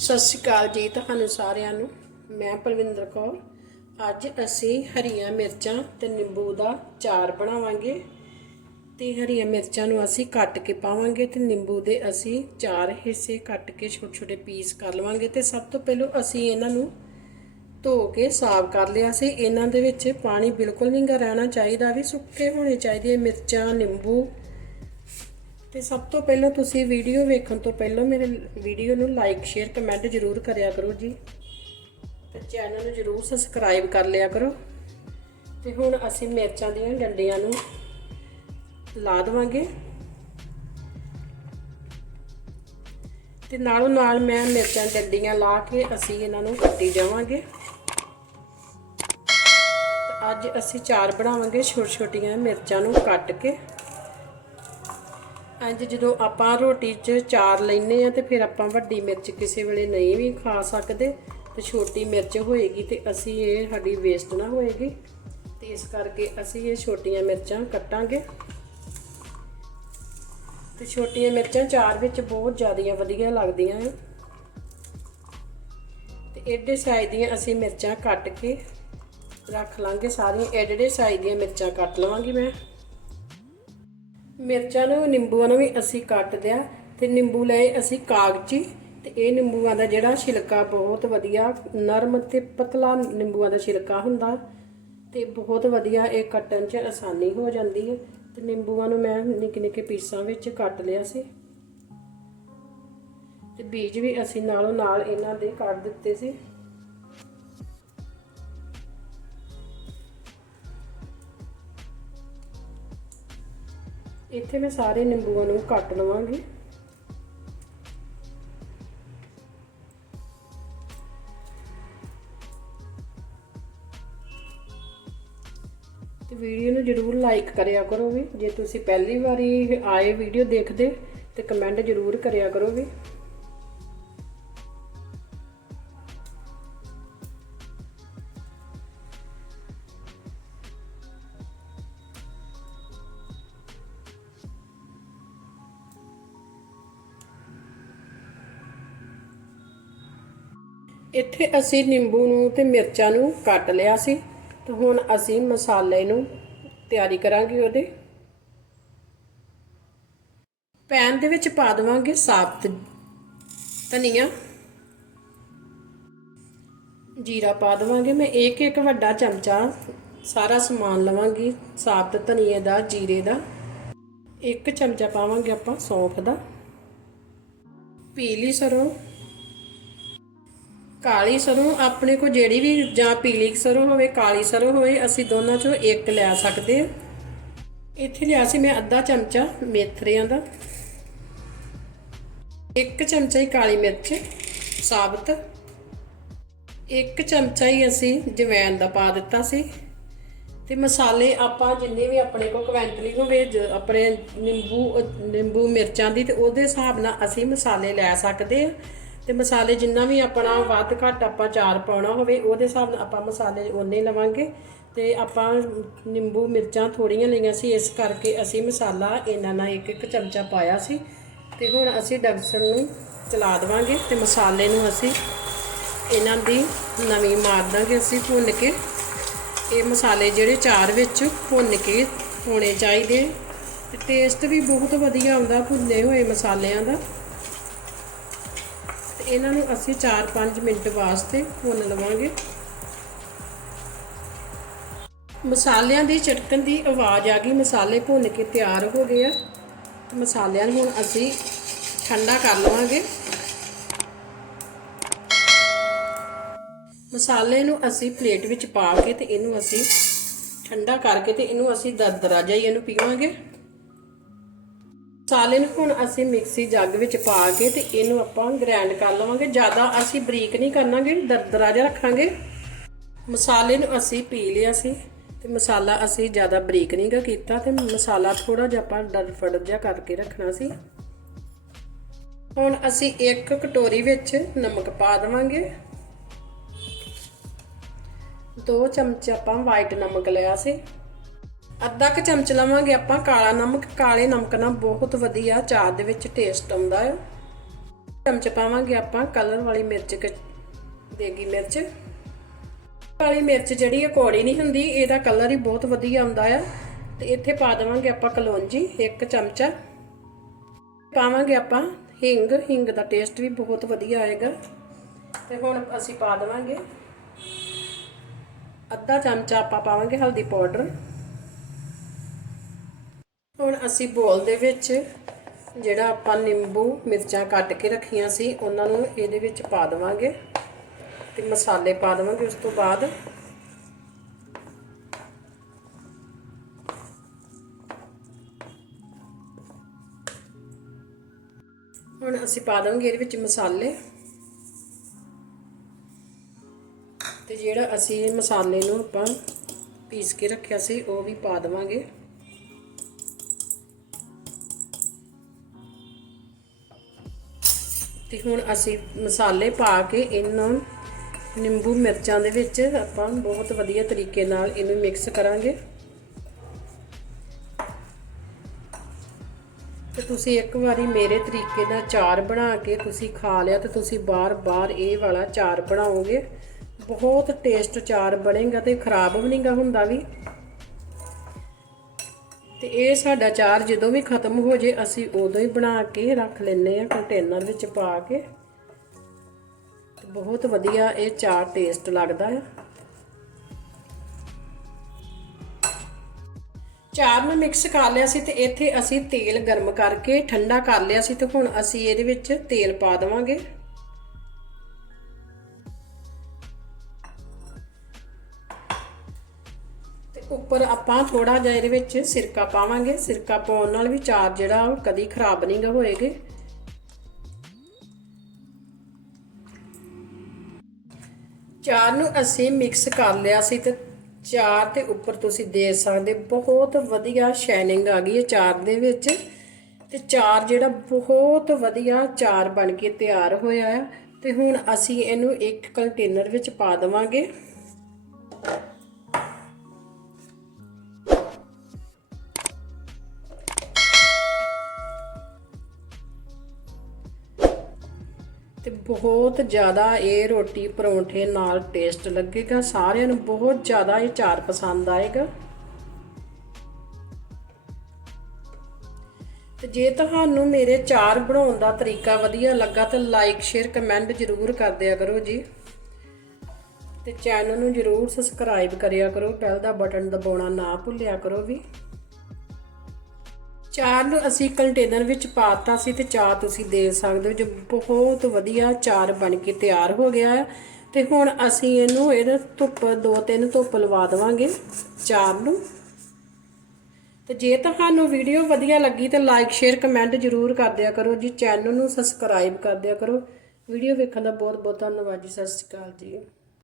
ਸਤਿ ਸ਼੍ਰੀ ਅਕਾਲ ਜੀ ਤੁਹਾਨੂੰ ਸਾਰਿਆਂ ਨੂੰ। ਮੈਂ ਪਰਵਿੰਦਰ ਕੌਰ। ਅੱਜ ਅਸੀਂ ਹਰੀਆਂ ਮਿਰਚਾਂ ਤੇ ਨਿੰਬੂ ਦਾ ਚਾਰ ਬਣਾਵਾਂਗੇ ਤੇ ਹਰੀਆਂ ਮਿਰਚਾਂ ਨੂੰ ਅਸੀਂ ਕੱਟ ਕੇ ਪਾਵਾਂਗੇ ਤੇ ਨਿੰਬੂ ਦੇ ਅਸੀਂ ਚਾਰ ਹਿੱਸੇ ਕੱਟ ਕੇ ਛੋਟੇ ਛੋਟੇ ਪੀਸ ਕਰ ਲਵਾਂਗੇ ਤੇ ਸਭ ਤੋਂ ਪਹਿਲਾਂ ਅਸੀਂ ਇਹਨਾਂ ਨੂੰ ਧੋ ਕੇ ਸਾਫ਼ ਕਰ ਲਿਆ ਸੀ। ਇਹਨਾਂ ਦੇ ਵਿੱਚ ਪਾਣੀ ਬਿਲਕੁਲ ਨਹੀਂ ਰਹਿਣਾ ਚਾਹੀਦਾ, ਵੀ ਸੁੱਕੇ ਹੋਣੇ ਚਾਹੀਦੇ ਮਿਰਚਾਂ, ਨਿੰਬੂ ਤੇ ਸਭ ਤੋਂ ਪਹਿਲਾਂ ਤੁਸੀਂ ਵੀਡੀਓ ਵੇਖਣ ਤੋਂ ਪਹਿਲਾਂ ਮੇਰੇ ਵੀਡੀਓ ਨੂੰ ਲਾਈਕ ਸ਼ੇਅਰ ਕਮੈਂਟ ਜ਼ਰੂਰ ਕਰਿਆ ਕਰੋ ਜੀ। ਤੇ ਚੈਨਲ ਨੂੰ ਜ਼ਰੂਰ ਸਬਸਕ੍ਰਾਈਬ ਕਰ ਲਿਆ ਕਰੋ। ਤੇ ਹੁਣ ਅਸੀਂ ਮਿਰਚਾਂ ਦੀਆਂ ਡੰਡੀਆਂ ਨੂੰ ਲਾ ਦੇਵਾਂਗੇ। ਤੇ ਨਾਲੋਂ ਨਾਲ ਮੈਂ ਮਿਰਚਾਂ ਡੰਡੀਆਂ ਲਾ ਕੇ ਅਸੀਂ ਇਹਨਾਂ ਨੂੰ ਕੱਟੀ ਜਾਵਾਂਗੇ। ਅੱਜ ਅਸੀਂ ਚਾਰ ਬਣਾਵਾਂਗੇ ਛੋਟੀਆਂ ਛੋਟੀਆਂ ਮਿਰਚਾਂ ਨੂੰ ਕੱਟ ਕੇ। ਅੱਜ ਜਦੋਂ ਆਪਾਂ ਰੋਟੀ 'ਚ ਚਾਰ ਲੈਨੇ ਆ ਤੇ ਫਿਰ ਆਪਾਂ ਵੱਡੀ ਮਿਰਚ ਕਿਸੇ ਵੇਲੇ ਨਹੀਂ ਵੀ ਖਾ ਸਕਦੇ ਤੇ ਛੋਟੀ ਮਿਰਚ ਹੋਏਗੀ ਤੇ ਅਸੀਂ ਇਹ ਸਾਡੀ ਵੇਸਟ ਨਾ ਹੋਏਗੀ ਤੇ ਇਸ ਕਰਕੇ ਅਸੀਂ ਇਹ ਛੋਟੀਆਂ ਮਿਰਚਾਂ ਕੱਟਾਂਗੇ। ਤੇ ਛੋਟੀਆਂ ਮਿਰਚਾਂ ਚਾਰ ਵਿੱਚ ਬਹੁਤ ਜ਼ਿਆਦੀਆਂ ਵਧੀਆ ਲੱਗਦੀਆਂ ਆ। ਤੇ ਏਡੇ ਸਾਈਜ਼ ਦੀਆਂ ਅਸੀਂ ਮਿਰਚਾਂ ਕੱਟ ਕੇ ਰੱਖ ਲਾਂਗੇ, ਸਾਰੀਆਂ ਏਡੇ ਸਾਈਜ਼ ਦੀਆਂ ਮਿਰਚਾਂ ਕੱਟ ਲਵਾਂਗੀ ਮੈਂ। ਮਿਰਚਾਂ ਨੂੰ, ਨਿੰਬੂਆਂ ਨੂੰ ਵੀ ਅਸੀਂ ਕੱਟ ਦਿਆ ਤੇ ਨਿੰਬੂ ਲਏ ਅਸੀਂ ਕਾਗਜ਼ੀ ਤੇ ਇਹ ਨਿੰਬੂਆਂ ਦਾ ਜਿਹੜਾ ਛਿਲਕਾ ਬਹੁਤ ਵਧੀਆ, ਨਰਮ ਤੇ ਪਤਲਾ ਨਿੰਬੂਆਂ ਦਾ ਛਿਲਕਾ ਹੁੰਦਾ ਤੇ ਬਹੁਤ ਵਧੀਆ ਇਹ ਕੱਟਣ 'ਚ ਆਸਾਨੀ ਹੋ ਜਾਂਦੀ ਹੈ। ਤੇ ਨਿੰਬੂਆਂ ਨੂੰ ਮੈਂ ਨਿੱਕੇ ਨਿੱਕੇ ਪੀਸਾਂ ਵਿੱਚ ਕੱਟ ਲਿਆ ਸੀ। ਤੇ ਬੀਜ ਵੀ ਅਸੀਂ ਨਾਲੋਂ ਨਾਲ ਇਹਨਾਂ ਦੇ ਕੱਟ ਦਿੱਤੇ ਸੀ। ਇੱਥੇ ਮੈਂ ਸਾਰੇ ਨਿੰਬੂਆਂ ਨੂੰ ਕੱਟ ਲਵਾਂਗੀ। ਤੇ ਵੀਡੀਓ ਨੂੰ ਜਰੂਰ ਲਾਈਕ ਕਰਿਆ ਕਰੋ ਵੀ। ਜੇ ਤੁਸੀਂ ਪਹਿਲੀ ਵਾਰੀ ਆਏ ਵੀਡੀਓ ਦੇਖਦੇ, ਤੇ ਕਮੈਂਟ ਜਰੂਰ ਕਰਿਆ ਕਰੋ ਵੀ। ਇੱਥੇ ਅਸੀਂ ਨਿੰਬੂ ਨੂੰ ਤੇ ਮਿਰਚਾਂ ਨੂੰ ਕੱਟ ਲਿਆ ਸੀ ਤੇ ਹੁਣ ਅਸੀਂ ਮਸਾਲੇ ਨੂੰ ਤਿਆਰੀ ਕਰਾਂਗੇ ਉਹਦੇ। ਪੈਨ ਦੇ ਵਿੱਚ ਪਾ ਦੇਵਾਂਗੇ ਸਾਬਤ ਧਨੀਆ। ਜੀਰਾ ਪਾ ਦੇਵਾਂਗੇ। ਮੈਂ ਇੱਕ ਇੱਕ ਵੱਡਾ ਚਮਚਾ ਸਾਰਾ ਸਮਾਨ ਲਵਾਂਗੀ, ਸਾਬਤ ਧਨੀਏ ਦਾ, ਜੀਰੇ ਦਾ। ਇੱਕ ਚਮਚਾ ਪਾਵਾਂਗੇ ਆਪਾਂ ਸੌਂਫ ਦਾ। ਪੀਲੀ ਸਰੋਂ। ਕਾਲੀ ਸਰੋਂ ਆਪਣੇ ਕੋ ਜਿਹੜੀ ਵੀ ਜਾਂ ਪੀਲੀ ਸਰੋਂ ਹੋਵੇ, ਕਾਲੀ ਸਰੋਂ ਹੋਵੇ, ਅਸੀਂ ਦੋਨਾਂ ਚੋਂ ਇੱਕ ਲੈ ਸਕਦੇ ਹਾਂ। ਇੱਥੇ ਲਿਆ ਸੀ ਮੈਂ ਅੱਧਾ ਚਮਚਾ ਮੇਥਰਿਆਂ ਦਾ। ਇੱਕ ਚਮਚਾ ਹੀ ਕਾਲੀ ਮਿਰਚ, ਸਾਬਤ। ਇੱਕ ਚਮਚਾ ਹੀ ਅਸੀਂ ਜਵੈਨ ਦਾ ਪਾ ਦਿੱਤਾ ਸੀ। ਤੇ ਮਸਾਲੇ ਆਪਾਂ ਜਿੰਨੇ ਵੀ ਆਪਣੇ ਕੋਲ ਕੁਇੰਟਲੀ ਹੋਵੇ, ਜ- ਆਪਣੇ ਨਿੰਬੂ ਨਿੰਬੂ ਮਿਰਚਾਂ ਦੀ, ਤੇ ਉਹਦੇ ਹਿਸਾਬ ਨਾਲ ਅਸੀਂ ਮਸਾਲੇ ਲੈ ਸਕਦੇ ਹਾਂ। ਤੇ ਮਸਾਲੇ ਜਿੰਨਾ ਵੀ ਆਪਣਾ ਵੱਧ ਘੱਟ ਆਪਾਂ ਚਾਰ ਪਾਉਣਾ ਹੋਵੇ, ਉਹਦੇ ਹਿਸਾਬ ਨਾਲ ਆਪਾਂ ਮਸਾਲੇ ਓਨੇ ਲਵਾਂਗੇ। ਤੇ ਆਪਾਂ ਨਿੰਬੂ ਮਿਰਚਾਂ ਥੋੜੀਆਂ ਲਈਆਂ ਸੀ, ਇਸ ਕਰਕੇ ਅਸੀਂ ਮਸਾਲਾ ਇਹਨਾਂ ਨਾਲ ਇੱਕ ਇੱਕ ਚਮਚਾ ਪਾਇਆ ਸੀ। ਤੇ ਹੁਣ ਅਸੀਂ ਡਗਸਨ ਨੂੰ ਚਲਾ ਦੇਵਾਂਗੇ ਤੇ ਮਸਾਲੇ ਨੂੰ ਅਸੀਂ ਇਹਨਾਂ ਦੀ ਨਵੀਂ ਮਾਰ ਦਾਂਗੇ ਅਸੀਂ ਭੁੰਨ ਕੇ। ਇਹ ਮਸਾਲੇ ਜਿਹੜੇ ਚਾਰ ਵਿੱਚ ਭੁੰਨ ਕੇ ਹੋਣੇ ਚਾਹੀਦੇ। ਤੇ ਟੇਸਟ ਵੀ ਬਹੁਤ ਵਧੀਆ ਆਉਂਦਾ ਭੁੰਨੇ ਹੋਏ ਮਸਾਲਿਆਂ ਦਾ। ਤੇ ਇਹਨਾਂ ਨੂੰ ਅਸੀਂ 4-5 ਮਿੰਟ ਵਾਸਤੇ ਭੁੰਨ ਲਵਾਂਗੇ। ਮਸਾਲਿਆਂ ਦੀ ਚਟਕਣ ਦੀ ਆਵਾਜ਼ ਆ ਗਈ, ਮਸਾਲੇ ਭੁੰਨ ਕੇ ਤਿਆਰ ਹੋ ਗਏ ਆ। ਮਸਾਲਿਆਂ ਨੂੰ ਹੁਣ ਅਸੀਂ ਠੰਡਾ ਕਰ ਲਵਾਂਗੇ। ਮਸਾਲੇ ਨੂੰ ਅਸੀਂ ਪਲੇਟ ਵਿੱਚ ਪਾ ਕੇ ਤੇ ਇਹਨੂੰ ਅਸੀਂ ਠੰਡਾ ਕਰਕੇ ਤੇ ਇਹਨੂੰ ਅਸੀਂ ਦਰਦਰਾ ਜਿਹਾ ਹੀ ਇਹਨੂੰ ਪੀਵਾਂਗੇ। ਮਸਾਲੇ ਨੂੰ ਹੁਣ ਅਸੀਂ ਮਿਕਸੀ ਜੱਗ ਵਿੱਚ ਪਾ ਕੇ ਤੇ ਇਹਨੂੰ ਆਪਾਂ ਗ੍ਰਾਈਂਡ ਕਰ ਲਵਾਂਗੇ। ਜ਼ਿਆਦਾ ਅਸੀਂ ਬਰੀਕ ਨਹੀਂ ਕਰਨਾਗੇ, ਦਰਦਰਾ ਜਿਹਾ ਰੱਖਾਂਗੇ। ਮਸਾਲੇ ਨੂੰ ਅਸੀਂ ਪੀ ਲਿਆ ਸੀ ਤੇ ਮਸਾਲਾ ਅਸੀਂ ਜ਼ਿਆਦਾ ਬਰੀਕ ਨਹੀਂ ਕੀਤਾ ਤੇ ਮਸਾਲਾ ਥੋੜਾ ਜਿਹਾ ਆਪਾਂ ਡਰਫੜ ਜਿਹਾ ਕਰਕੇ ਰੱਖਣਾ ਸੀ। ਹੁਣ ਅਸੀਂ ਇੱਕ ਕਟੋਰੀ ਵਿੱਚ ਨਮਕ ਪਾ ਦੇਵਾਂਗੇ। ਦੋ ਚਮਚ ਆਪਾਂ ਵਾਈਟ ਨਮਕ ਲਿਆ ਸੀ। ਅੱਧਾ ਕੁ ਚਮਚ ਲਵਾਂਗੇ ਆਪਾਂ ਕਾਲਾ ਨਮਕ। ਕਾਲੇ ਨਮਕ ਨਾਲ ਬਹੁਤ ਵਧੀਆ ਚਾਹ ਦੇ ਵਿੱਚ ਟੇਸਟ ਆਉਂਦਾ ਹੈ ਚਮਚ ਪਾਵਾਂਗੇ ਆਪਾਂ ਕਲਰ ਵਾਲੀ ਮਿਰਚ ਕ- ਦੇਗੀ ਮਿਰਚ। ਕਾਲੀ ਮਿਰਚ ਜਿਹੜੀ ਇਹ ਕੌੜੀ ਨਹੀਂ ਹੁੰਦੀ, ਇਹਦਾ ਕਲਰ ਹੀ ਬਹੁਤ ਵਧੀਆ ਆਉਂਦਾ ਆ। ਤੇ ਇੱਥੇ ਪਾ ਦੇਵਾਂਗੇ ਆਪਾਂ ਕਲੌਂਜੀ, ਇੱਕ ਚਮਚਾ। ਪਾਵਾਂਗੇ ਆਪਾਂ ਹਿੰਗ। ਹਿੰਗ ਦਾ ਟੇਸਟ ਵੀ ਬਹੁਤ ਵਧੀਆ ਆਏਗਾ। ਤੇ ਹੁਣ ਅਸੀਂ ਪਾ ਦੇਵਾਂਗੇ। ਅੱਧਾ ਚਮਚਾ ਆਪਾਂ ਪਾਵਾਂਗੇ ਹਲਦੀ ਪਾਊਡਰ। ਹੁਣ ਅਸੀਂ ਬੋਲ ਦੇ ਵਿੱਚ ਜਿਹੜਾ ਆਪਾਂ ਨਿੰਬੂ, ਮਿਰਚਾਂ ਕੱਟ ਕੇ ਰੱਖੀਆਂ ਸੀ, ਉਹਨਾਂ ਨੂੰ ਇਹਦੇ ਵਿੱਚ ਪਾ ਦੇਵਾਂਗੇ ਤੇ ਮਸਾਲੇ ਪਾ ਦੇਵਾਂਗੇ ਉਸ ਤੋਂ ਬਾਅਦ। ਹੁਣ ਅਸੀਂ ਪਾ ਦੇਵਾਂਗੇ ਇਹਦੇ ਵਿੱਚ ਮਸਾਲੇ। ਤੇ ਜਿਹੜਾ ਅਸੀਂ ਮਸਾਲੇ ਨੂੰ ਆਪਾਂ ਪੀਸ ਕੇ ਰੱਖਿਆ ਸੀ, ਉਹ ਵੀ ਪਾ ਦੇਵਾਂਗੇ। ਤੇ ਹੁਣ ਅਸੀਂ ਮਸਾਲੇ ਪਾ ਕੇ ਇਹਨੂੰ ਨਿੰਬੂ ਮਿਰਚਾਂ ਦੇ ਵਿੱਚ ਆਪਾਂ ਬਹੁਤ ਵਧੀਆ ਤਰੀਕੇ ਨਾਲ ਇਹਨੂੰ ਮਿਕਸ ਕਰਾਂਗੇ। ਤੇ ਤੁਸੀਂ ਇੱਕ ਵਾਰੀ ਮੇਰੇ ਤਰੀਕੇ ਨਾਲ ਚਾਰ ਬਣਾ ਕੇ ਤੁਸੀਂ ਖਾ ਲਿਆ ਤੇ ਤੁਸੀਂ ਬਾਰ-ਬਾਰ ਇਹ ਵਾਲਾ ਚਾਰ ਬਣਾਓਗੇ। ਬਹੁਤ ਟੇਸਟ ਚਾਰ ਬਣੇਗਾ ਤੇ ਖਰਾਬ ਵੀ ਨਹੀਂਗਾ ਹੁੰਦਾ ਵੀ। ਤੇ ਇਹ ਸਾਡਾ ਚਾਰ ਜਦੋਂ ਵੀ ਖਤਮ ਹੋ ਜੇ, ਅਸੀਂ ਉਦੋਂ ਹੀ ਬਣਾ ਕੇ ਰੱਖ ਲੈਨੇ ਆ ਕੰਟੇਨਰ ਵਿੱਚ ਪਾ ਕੇ। ਬਹੁਤ ਵਧੀਆ ਇਹ ਚਾਰ ਟੇਸਟ ਲੱਗਦਾ ਆ। ਚਾਰ ਨੂੰ ਮਿਕਸ ਕਰ ਲਿਆ ਸੀ ਤੇ ਇੱਥੇ ਅਸੀਂ ਤੇਲ ਗਰਮ ਕਰਕੇ ਠੰਡਾ ਕਰ ਲਿਆ ਸੀ ਤੇ ਹੁਣ ਅਸੀਂ ਇਹਦੇ ਵਿੱਚ ਤੇਲ ਪਾ ਦੇਵਾਂਗੇ। ਉੱਪਰ ਆਪਾਂ ਥੋੜਾ ਜਿਹਾ ਇਹਦੇ ਵਿੱਚ ਸਿਰਕਾ ਪਾਵਾਂਗੇ। ਸਿਰਕਾ ਪਾਉਣ ਨਾਲ ਵੀ ਚਾਰ ਜਿਹੜਾ ਉਹ ਕਦੀ ਖਰਾਬ ਨਹੀਂ ਹੋਏਗੇ। ਚਾਰ ਨੂੰ ਅਸੀਂ ਮਿਕਸ ਕਰ ਲਿਆ ਸੀ ਤੇ ਚਾਰ ਤੇ ਉੱਪਰ ਤੁਸੀਂ ਦੇ ਸਕਦੇ, ਬਹੁਤ ਵਧੀਆ ਸ਼ਾਈਨਿੰਗ ਆ ਗਈ ਹੈ ਚਾਰ ਦੇ ਵਿੱਚ। ਤੇ ਚਾਰ ਜਿਹੜਾ ਬਹੁਤ ਵਧੀਆ ਚਾਰ ਬਣ ਕੇ ਤਿਆਰ ਹੋਇਆ ਹੈ ਤੇ ਹੁਣ ਅਸੀਂ ਇਹਨੂੰ ਇੱਕ ਕੰਟੇਨਰ ਵਿੱਚ ਪਾ ਦੇਵਾਂਗੇ। ਬਹੁਤ ਜ਼ਿਆਦਾ ਇਹ ਰੋਟੀ ਪਰੌਂਠੇ ਨਾਲ ਟੇਸਟ ਲੱਗੇਗਾ। ਸਾਰਿਆਂ ਨੂੰ ਬਹੁਤ ਜ਼ਿਆਦਾ ਇਹ ਚਾਰ ਪਸੰਦ ਆਏਗਾ। ਤੇ ਜੇ ਤੁਹਾਨੂੰ ਮੇਰੇ ਚਾਰ ਬਣਾਉਣ ਦਾ ਤਰੀਕਾ ਵਧੀਆ ਲੱਗਾ ਤਾਂ ਲਾਈਕ ਸ਼ੇਅਰ ਕਮੈਂਟ ਜ਼ਰੂਰ ਕਰ ਦਿਆ ਕਰੋ ਜੀ। ਤੇ ਚੈਨਲ ਨੂੰ ਜ਼ਰੂਰ ਸਬਸਕ੍ਰਾਈਬ ਕਰਿਆ ਕਰੋ। ਬੈਲ ਦਾ ਬਟਨ ਦਬਾਉਣਾ ਨਾ ਭੁੱਲਿਆ ਕਰੋ ਵੀ। ਚਾਰ ਨੂੰ ਅਸੀਂ ਕੰਟੇਨਰ ਵਿੱਚ ਪਾਤਾ ਸੀ ਤੇ ਚਾਰ ਤੁਸੀਂ ਦੇਖ ਸਕਦੇ ਹੋ, ਜੋ ਬਹੁਤ ਵਧੀਆ ਚਾਰ ਬਣ ਕੇ ਤਿਆਰ ਹੋ ਗਿਆ ਹੈ। ਤੇ ਹੁਣ ਅਸੀਂ ਇਹਨੂੰ, ਇਹਦੇ ਧੁੱਪ, ਦੋ ਤਿੰਨ ਧੁੱਪ ਲਵਾ ਦੇਵਾਂਗੇ ਚਾਰ ਨੂੰ। ਤੇ ਜੇ ਤੁਹਾਨੂੰ ਵੀਡੀਓ ਵਧੀਆ ਲੱਗੀ ਤੇ ਲਾਈਕ ਸ਼ੇਅਰ ਕਮੈਂਟ ਜ਼ਰੂਰ ਕਰ ਦਿਆ ਕਰੋ ਜੀ। ਚੈਨਲ ਨੂੰ ਸਬਸਕ੍ਰਾਈਬ ਕਰ ਦਿਆ ਕਰੋ। ਵੀਡੀਓ ਵੇਖਣ ਦਾ ਬਹੁਤ ਬਹੁਤ ਧੰਨਵਾਦ ਜੀ। ਸਤਿ ਸ਼੍ਰੀ ਅਕਾਲ ਜੀ।